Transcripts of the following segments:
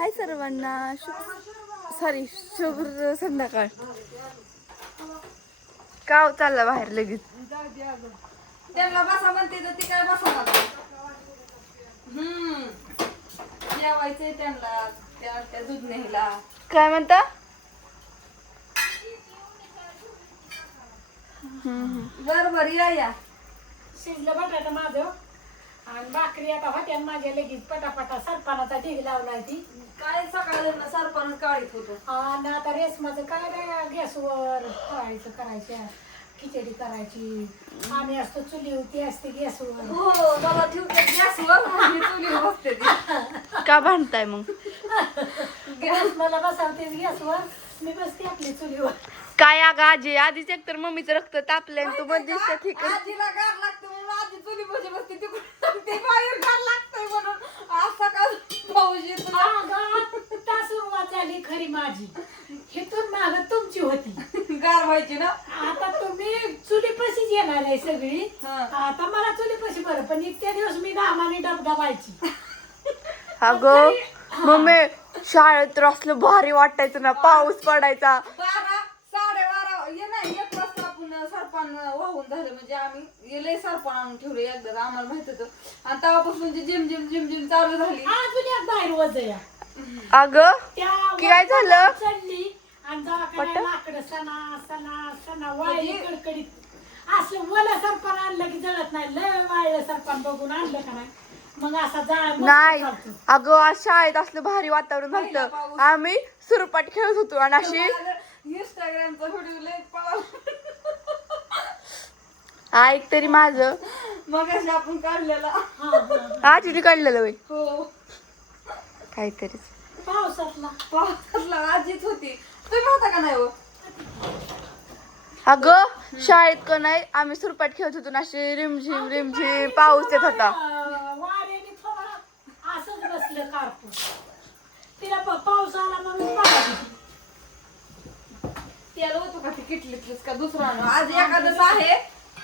हाय सर्वांना, शुभ संध्याकाळ. का चालला बाहेर लगेच? त्यांना बसा म्हणते तर ती काय बसा जेवायचंय त्यांना, त्या दूध न्यायला. काय म्हणता? बर या शिजलं बटाटा माझं आणि भाकरी आता होत्या माझ्या लगेच पटापटा सरपानाचा ढीग लावलाय ती काय सकाळी सरपण काढीत होत आणि आता रेसमाचं काय नाही गॅसवर करायच्या खिचडी करायची. आम्ही असतो चुली होती असते गॅसवर. हो बाबा ठेवते गॅसवर चुलीवर बसते ती. का भांडताय मग? गॅस मला बसावतेच गॅसवर, मी बसते आपली चुलीवर. काय अगं आजी, आधीच एकतर मम्मीचं रक्त तापलंय तू बंदिस्त ठीक आहे. आजीला गार लागतं म्हणून आजी चुली बशी बसते तिकडून ते बाहेर गार लागतंय म्हणून आज सकाळ पाऊस येतो. आता सुरुवात झाली खरी माझी, इथून माग तुमची होती गार व्हायची ना. आता तुम्ही चुलीपाशीच येणार आहे सगळी. हा. आता मला चुलीपाशी बरं, पण इतक्या दिवस मी घामाने डबडबायची. अगं मम्मी, शाळेत तर असलं भारी वाटायचं ना, पाऊस पडायचा. 12, 12:30 ये नाही 1 वाजता आपण सरपण वाहून झालं म्हणजे आम्ही लय सरपण आणून ठेवलं एकदा, आम्हाला माहित होतं. आणि तेव्हापासून झिम झिम झिम झिम चालू झाली. अजून एक बाहेर वजया अगं त्या काय झालं? चढली आणि दवाखान्यात लाकडं सणा सणा सणा वाळली कडकडीत असलं वला सरपण आणलं की जळत नाही. लय वाळलं सरपण बघून आणलं का नाही मग असा जाळ नाही अगं, आज शाळेत असलं भारी वातावरण झालं, आम्ही सुरपाट खेळत होतो आणि अशी इंस्टाग्रामचा व्हिडिओ लय पळाला. ऐक तरी माझं, मग अशी आपण काढलेला. आजीने काढलेलं वय हो काहीतरीच. पावसातला आजीच होती. तुम्ही होता का नाही हो? अगं शाळेत का नाही आम्ही सुरपाट खेळत होतो ना, अशी रिमझिम रिमझिम पाऊस येत होता. वाऱ्याने थोडा असंच बसलं कारपूस. तिला पाऊस आला म्हणून पळाली. त्याला होतो का ती किटलीतलीच का दुसरा आणू? आज एकादश आहे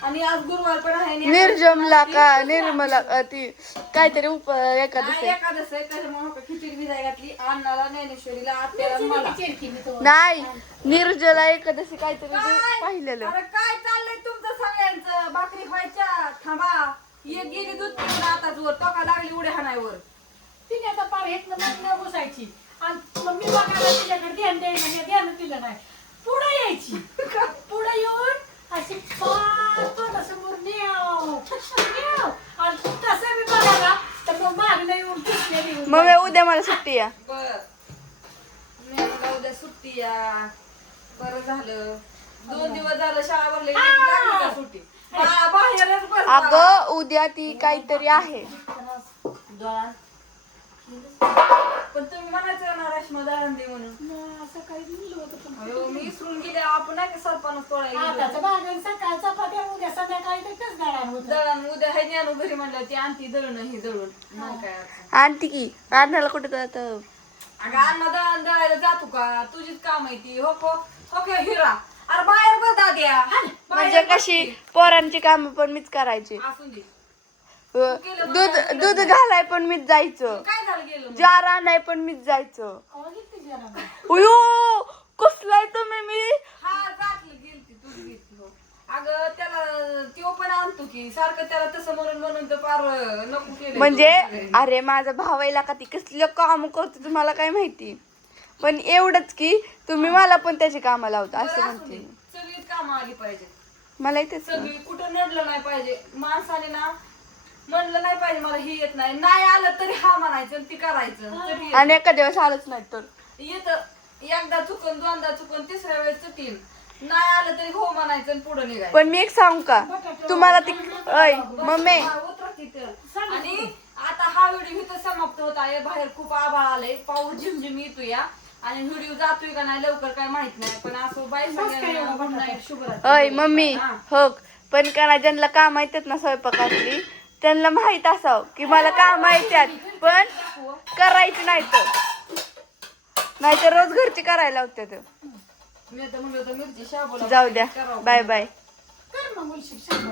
आणि आज गुरुवार पण आहे. निर्जमला का निर्मला ती काहीतरी एखादं नाही, एकादश आहे त्याच्यामुळे खिचडी भिजाय घातली. अण्णाला, ज्ञानेश्वरीला, आत्याला, मला. नाही, निर्जला एकादशी काहीतरी काय? पाहिलेलं. अरे काय चाललंय तुमचं सगळ्यांचं? भाकरी व्हायच्या थांबा. एक गेली दूध पिऊन आताच वर टोका लागली उड्या हाणायवर. तिने आता पार एक नंबर बसायची आणि मग मी बघायला तिच्याकडे ध्यान द्यायला ध्यान दिलं नाही. पुढे यायची, पुढे येऊन अशी पार तोंडासमोर न्याव आणि तसं मी बघायला तर मग मागणं येऊन पिसलेली. मग उद्या मला सुट्टी आहे. बर मी म्हणलं उद्या सुट्टी या. बरं झालं 2 दिवस झालं शाळा भरली लागली का सुट्टी? बाहेरच बस. अगं उद्या ती काहीतरी आहे. पण तुम्ही म्हणायचं ना रेश्मा दळण दे म्हणून. सकाळी दिलं होतं पण अयो मी विसरून गेले. आपण नाही का सरपण तोडायला गेलो. आताचं बागन सकाळ चपात्या उद्या संध्याकाळी तेच दळण होतं. दळण उद्या हाय ज्ञानू घरी म्हणलं ती आणती दळण ही दळून नाही काय अडचण. आणती की आणण्याला कुठे जात? अगं अण्णा दळण दळायला जातो का? तुझीच काम आहे ती. हो का हिरा? अरे बाहेर बस दाद्या. म्हणजे कशी पोरांची काम पण मीच करायची. असून दे. दूध घालाय पण मीच जायचं, काय झालं गेलं? जार आणाय पण मीच जायचं. अहो, किती जरा. उयो कसलाय तुम्ही? मी हा जातलं गेलती तूच गेलती. हो अगं त्याला तो पण आणतो की सारखं त्याला तसं म्हणून तर पार नको केलं. म्हणजे अरे माझा भावायला का ती कसलं काम करतो तुम्हाला काय माहिती. पण एवढंच की तुम्ही मला पण त्याची कामं लावता असं म्हणते. सगळीच कामं आली पाहिजे. मला येतेच सगळी कुठं नडलं नाही पाहिजे. माणसाने ना म्हणलं नाही पाहिजे मला हे येत नाही, नाही आलं तरी हा म्हणायचं ती करायचं. तरी आणि एका दिवस आलंच नाही तर येत एकदा चुकून, दोनदा चुकून, तिसऱ्या वेळेस चुकीन. नाही आलं तरी हो म्हणायचं आणि पुढे निघायचं. पण मी एक सांगू का तुम्हाला ती अय मम्मी उतरा तिथं. आणि आता हा व्हिडिओ इथं समाप्त होत आहे. बाहेर खूप आभाळ आले, पाऊस झिमझिम येतोय आणि व्हिडिओ जातोय का नाही लवकर काय माहित नाही. पण असं बाई सगळ्यांना शुभरात्री. अय मम्मी हो, पण का ज्यांना काम येतात ना स्वयंपाकातली त्यांना माहित असावं की मला काम येतात पण करायची नाहीतर रोज घरची करायला होते. मी आता म्हणलं होतं मिरची शाबूला जाऊ द्या, बाय बाय. कर मग शिक्षण.